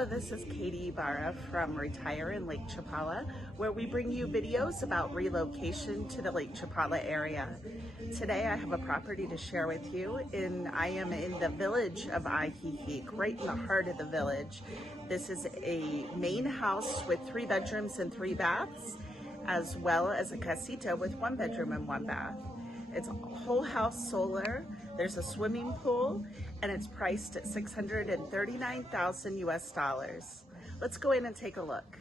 Hello, this is Katie Ibarra from Retire in Lake Chapala, where we bring you videos about relocation to the Lake Chapala area. Today I have a property to share with you, and I am in the village of Ajijic, right in the heart of the village. This is a main house with 3 bedrooms and 3 baths, as well as a casita with 1 bedroom and 1 bath. It's a whole house solar, there's a swimming pool, and it's priced at $639,000 US. Let's go in and take a look.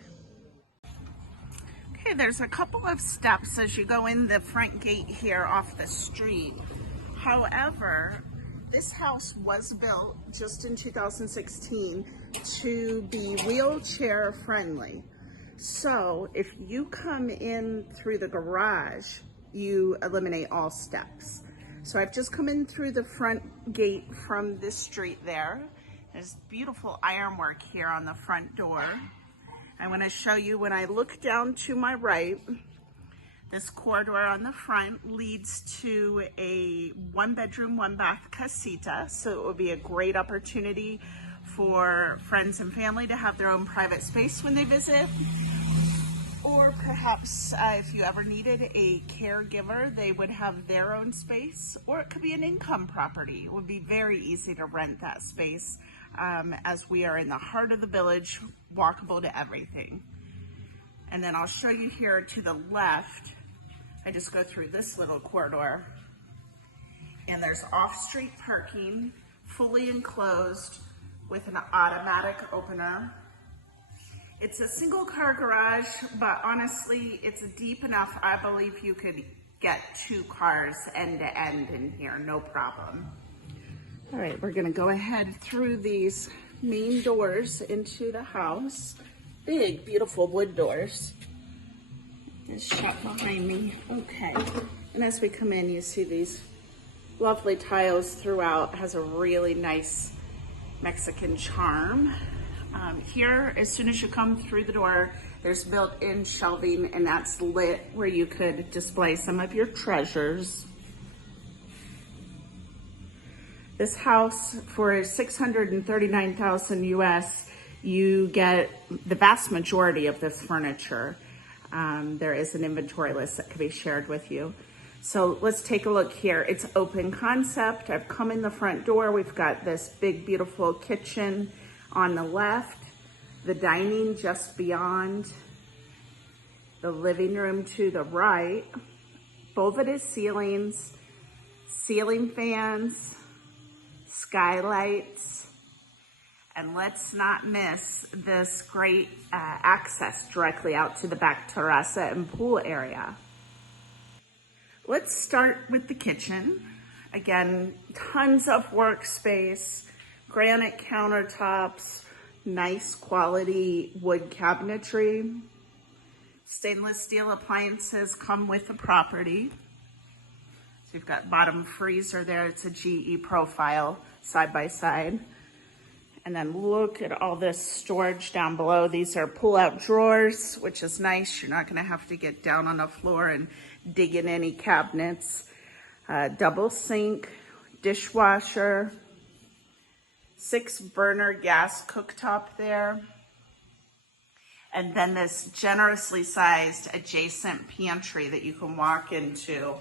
Okay, there's a couple of steps as you go in the front gate here off the street. However, this house was built just in 2016 to be wheelchair friendly. So if you come in through the garage, you eliminate all steps. So I've just come in through the front gate from this street there. There's beautiful ironwork here on the front door. I want to show you when I look down to my right, this corridor on the front leads to a 1 bedroom, 1 bath casita. So it would be a great opportunity for friends and family to have their own private space when they visit. Or perhaps if you ever needed a caregiver, they would have their own space, or it could be an income property. It would be very easy to rent that space as we are in the heart of the village, walkable to everything. And then I'll show you here to the left, I just go through this little corridor, and there's off-street parking, fully enclosed with an automatic opener. It's a single car garage, but honestly, it's deep enough. I believe you could get 2 cars end to end in here, no problem. All right, we're gonna go ahead through these main doors into the house. Big, beautiful wood doors. It's shut behind me. Okay, and as we come in, you see these lovely tiles throughout. Has a really nice Mexican charm. Here, as soon as you come through the door, there's built-in shelving, and that's lit where you could display some of your treasures. This house, for $639,000 US, you get the vast majority of this furniture. There is an inventory list that can be shared with you. So let's take a look here. It's open concept. I've come in the front door. We've got this big, beautiful kitchen on the left, the dining just beyond, the living room to the right, Boveted ceilings, ceiling fans, skylights, and let's not miss this great access directly out to the back terrace and pool area. Let's start with the kitchen. Again, tons of workspace, granite countertops, nice quality wood cabinetry. Stainless steel appliances come with the property. So you've got bottom freezer there. It's a GE profile side by side. And then look at all this storage down below. These are pull-out drawers, which is nice. You're not gonna have to get down on the floor and dig in any cabinets. Double sink, dishwasher, 6 burner gas cooktop there. And then this generously sized adjacent pantry that you can walk into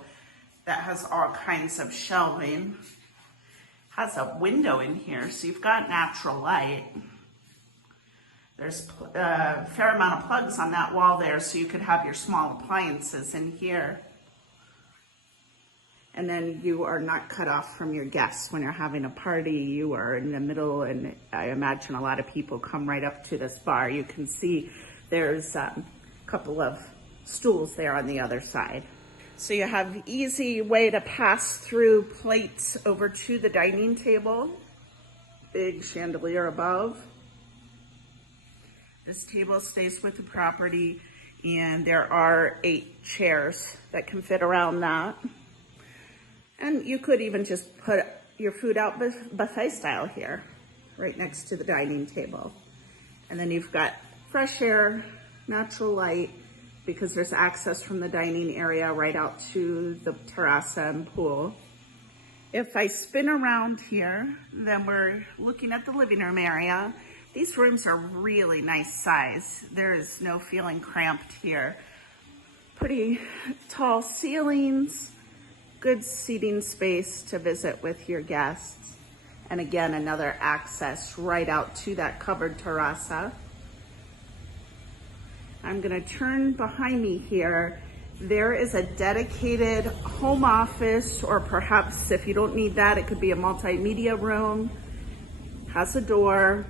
that has all kinds of shelving. Has a window in here, so you've got natural light. There's a fair amount of plugs on that wall there, so you could have your small appliances in here. And then you are not cut off from your guests when you're having a party. You are in the middle, and I imagine a lot of people come right up to this bar. You can see there's a couple of stools there on the other side. So you have easy way to pass through plates over to the dining table. Big chandelier above. This table stays with the property, and there are 8 chairs that can fit around that. And you could even just put your food out buffet style here, right next to the dining table. And then you've got fresh air, natural light, because there's access from the dining area right out to the terrace and pool. If I spin around here, then we're looking at the living room area. These rooms are really nice size. There is no feeling cramped here. Pretty tall ceilings, good seating space to visit with your guests. And again, another access right out to that covered terrace. I'm gonna turn behind me here. There is a dedicated home office, or perhaps if you don't need that, it could be a multimedia room. Has a door,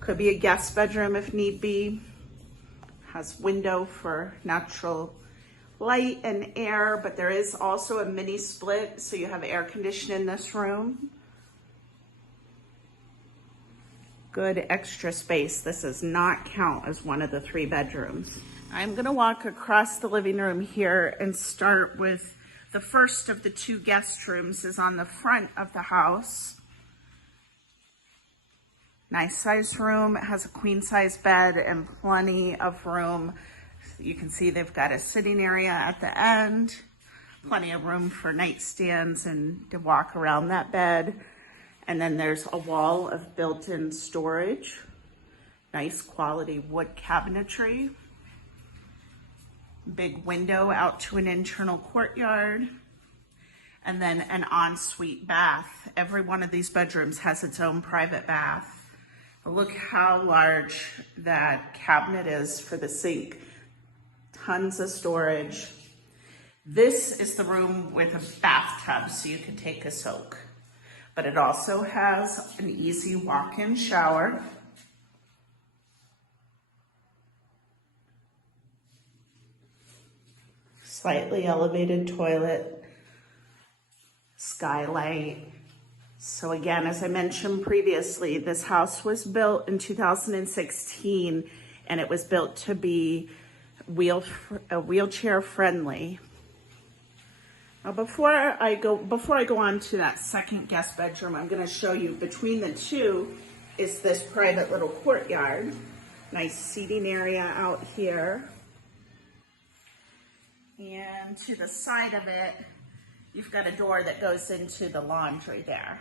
could be a guest bedroom if need be. Has window for natural light and air, but there is also a mini split, so you have air conditioning in this room. Good extra space. This does not count as one of the 3 bedrooms. I'm gonna walk across the living room here and start with the first of the 2 guest rooms is on the front of the house. Nice size room. It has a queen size bed and plenty of room. You can see they've got a sitting area at the end, plenty of room for nightstands and to walk around that bed. And then there's a wall of built-in storage, nice quality wood cabinetry, big window out to an internal courtyard, and then an ensuite bath. Every one of these bedrooms has its own private bath. Look how large that cabinet is for the sink. Tons of storage. This is the room with a bathtub, so you can take a soak. But it also has an easy walk-in shower. Slightly elevated toilet, skylight. So again, as I mentioned previously, this house was built in 2016 and it was built to be wheelchair friendly. Now before I go on to that second guest bedroom, I'm gonna show you between the 2 is this private little courtyard. Nice seating area out here. And to the side of it, you've got a door that goes into the laundry there.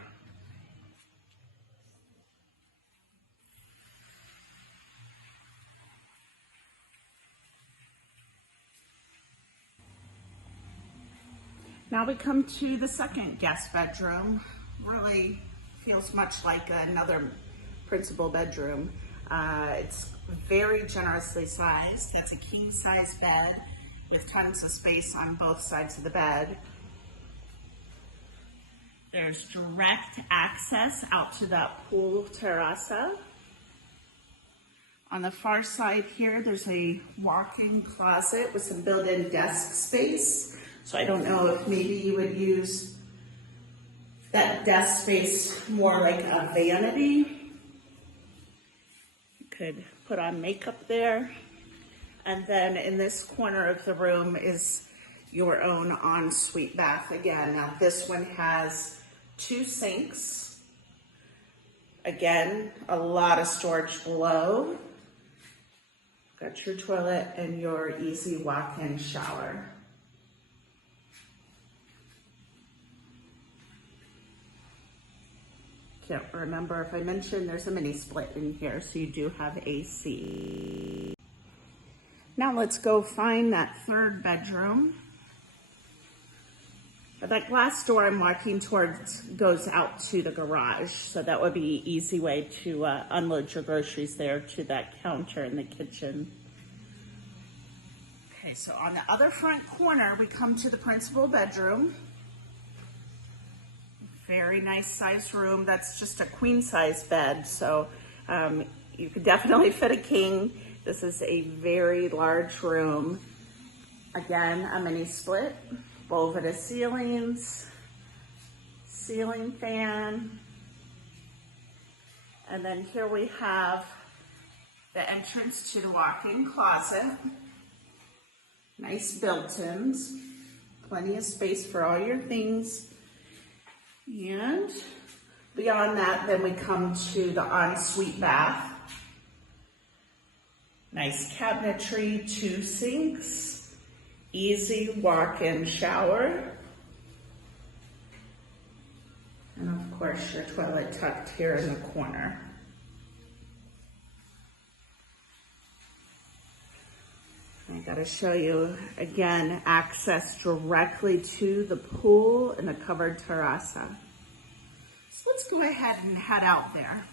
Now we come to the second guest bedroom. Really feels much like another principal bedroom. It's very generously sized. That's a king size bed with tons of space on both sides of the bed. There's direct access out to that pool terrace. On the far side here, there's a walk-in closet with some built-in desk space. So I don't know if maybe you would use that desk space more like a vanity. You could put on makeup there. And then in this corner of the room is your own ensuite bath again. Now this one has 2 sinks. Again, a lot of storage below. Got your toilet and your easy walk-in shower. Can't remember if I mentioned there's a mini split in here, so you do have AC. Now let's go find that 3rd bedroom. That glass door I'm walking towards goes out to the garage, so that would be an easy way to unload your groceries there to that counter in the kitchen. Okay, so on the other front corner, we come to the principal bedroom. Very nice size room. That's just a queen size bed, so you could definitely fit a king. This is a very large room. Again, a mini split, volvita ceilings, ceiling fan. And then here we have the entrance to the walk-in closet. Nice built-ins, plenty of space for all your things. And beyond that, then we come to the ensuite bath. Nice cabinetry, 2 sinks, easy walk-in shower. And of course, your toilet tucked here in the corner. I gotta show you again, access directly to the pool and the covered terrace. So let's go ahead and head out there.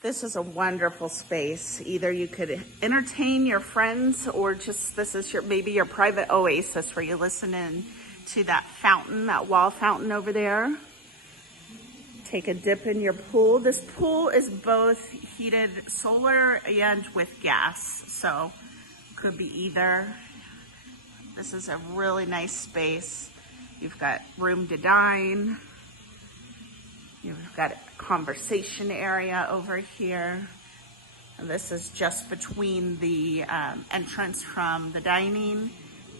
This is a wonderful space. Either you could entertain your friends or just this is maybe your private oasis where you listen in to that fountain, that wall fountain over there. Take a dip in your pool. This pool is both heated solar and with gas, so it could be either. This is a really nice space. You've got room to dine. You've got a conversation area over here. And this is just between the entrance from the dining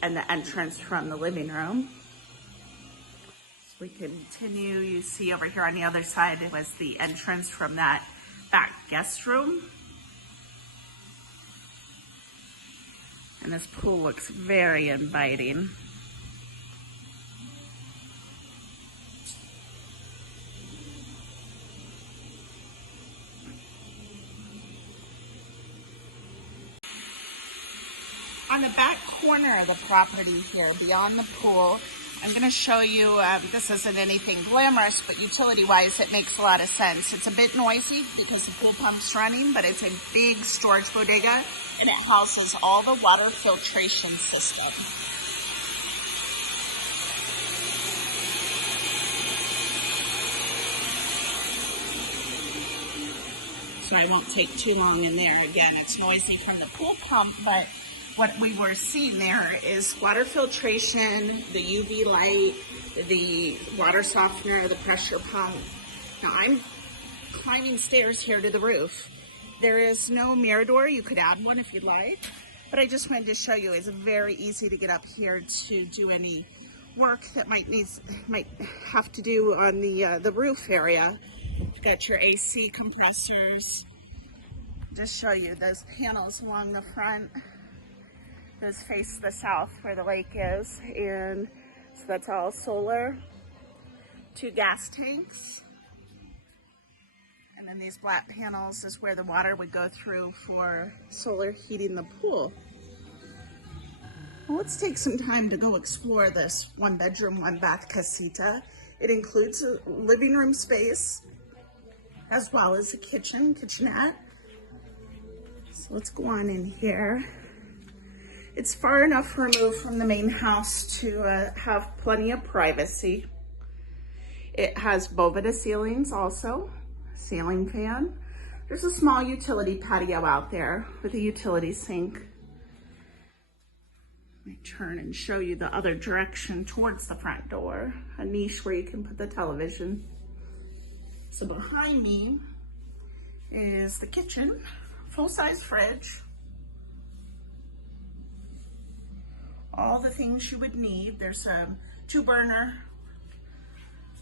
and the entrance from the living room. So we continue, you see over here on the other side, it was the entrance from that back guest room. And this pool looks very inviting. On the back corner of the property here, beyond the pool, I'm going to show you, this isn't anything glamorous, but utility-wise, it makes a lot of sense. It's a bit noisy because the pool pump's running, but it's a big storage bodega, and it houses all the water filtration system. So I won't take too long in there. Again, it's noisy from the pool pump, but what we were seeing there is water filtration, the UV light, the water softener, the pressure pump. Now I'm climbing stairs here to the roof. There is no mirror door. You could add one if you'd like, but I just wanted to show you it's very easy to get up here to do any work that might have to do on the roof area. You've got your AC compressors. Just show you those panels along the front. Those face the south where the lake is, and so that's all solar. 2 gas tanks, and then these black panels is where the water would go through for solar heating the pool. Well, let's take some time to go explore this 1-bedroom, 1-bath casita. It includes a living room space as well as a kitchenette. So let's go on in here. It's far enough removed from the main house to have plenty of privacy. It has Boveda ceilings also, ceiling fan. There's a small utility patio out there with a utility sink. Let me turn and show you the other direction towards the front door, a niche where you can put the television. So behind me is the kitchen, full-size fridge. All the things you would need. There's a 2-burner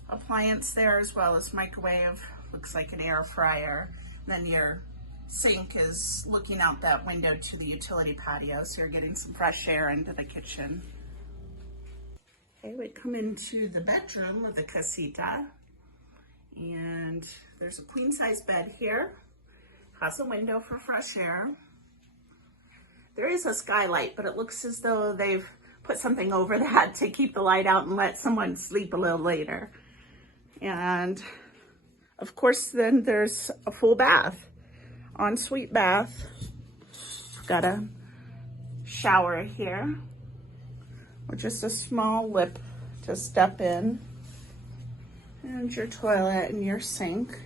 appliance there as well as microwave, looks like an air fryer. And then your sink is looking out that window to the utility patio, so you're getting some fresh air into the kitchen. Okay, we come into the bedroom of the casita, and there's a queen-size bed here. Has a window for fresh air. There is a skylight, but it looks as though they've put something over that to keep the light out and let someone sleep a little later. And of course, then there's a full bath, ensuite bath. Got a shower here, or just a small lip to step in, and your toilet and your sink.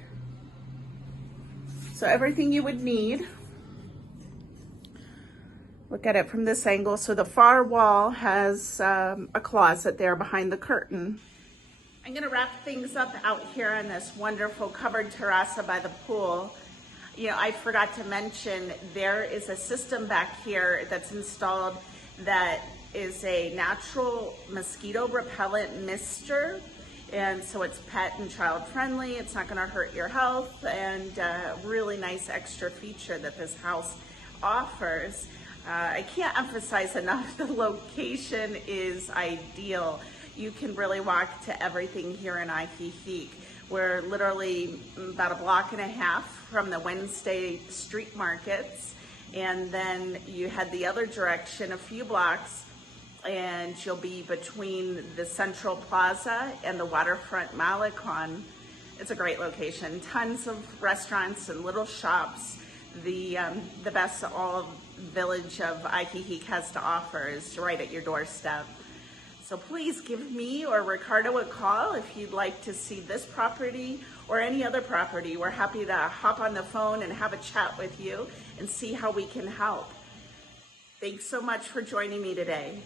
So everything you would need. Look at it from this angle. So the far wall has a closet there behind the curtain. I'm gonna wrap things up out here on this wonderful covered terrace by the pool. You know, I forgot to mention there is a system back here that's installed that is a natural mosquito repellent mister. And so it's pet and child friendly. It's not gonna hurt your health, and a really nice extra feature that this house offers. I can't emphasize enough, the location is ideal. You can really walk to everything here in Ajijic. We're literally about a block and a half from the Wednesday street markets. And then you head the other direction a few blocks and you'll be between the Central Plaza and the waterfront Malecon. It's a great location. Tons of restaurants and little shops. The best all village of Ajijic has to offer is right at your doorstep. So please give me or Ricardo a call if you'd like to see this property or any other property. We're happy to hop on the phone and have a chat with you and see how we can help. Thanks so much for joining me today.